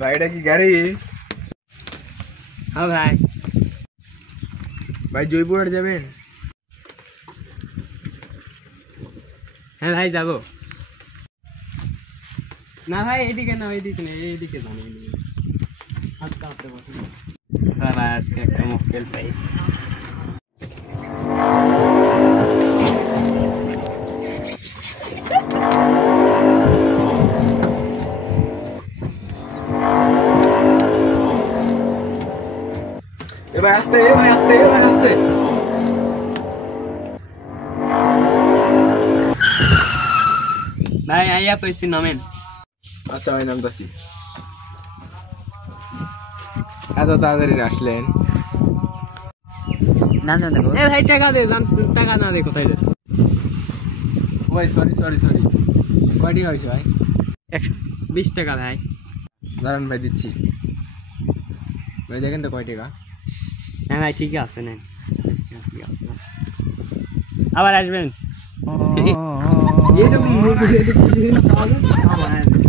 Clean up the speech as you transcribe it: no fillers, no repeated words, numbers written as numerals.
ভাইটা কি গাড়ি? হ্যাঁ ভাই। ভাই জয়পুরহাট যাবেন? হ্যাঁ ভাই যাবো। না ভাই এইদিকে না, এইদিকে না, এইদিকে যান, এইদিকে। আজকে আসতে বসুন। দাদা আজকে একটা মক্কেল পাইছি। ভাই আসতে, ভাই আসতে, ভাই আসতে। ভাই আইয়া পাইছি, নামেন। আচ্ছা ভাই নামতাছি। এত তাড়াতাড়ি আসলেন? না না দেখো, এ ভাই টাকা দে, টাকা না দে কোথায় যাচ্ছে? ভাই সরি সরি সরি। কয়টি হয়েছে ভাই? 120 টাকা ভাই। দাঁড়ান ভাই দিচ্ছি। ভাই দেখেন তো কয় টাকা? হ্যাঁ ভাই ঠিক আছে, নেন। ঠিক আছে, আবার আসবেন। এরকম আবার আসবেন।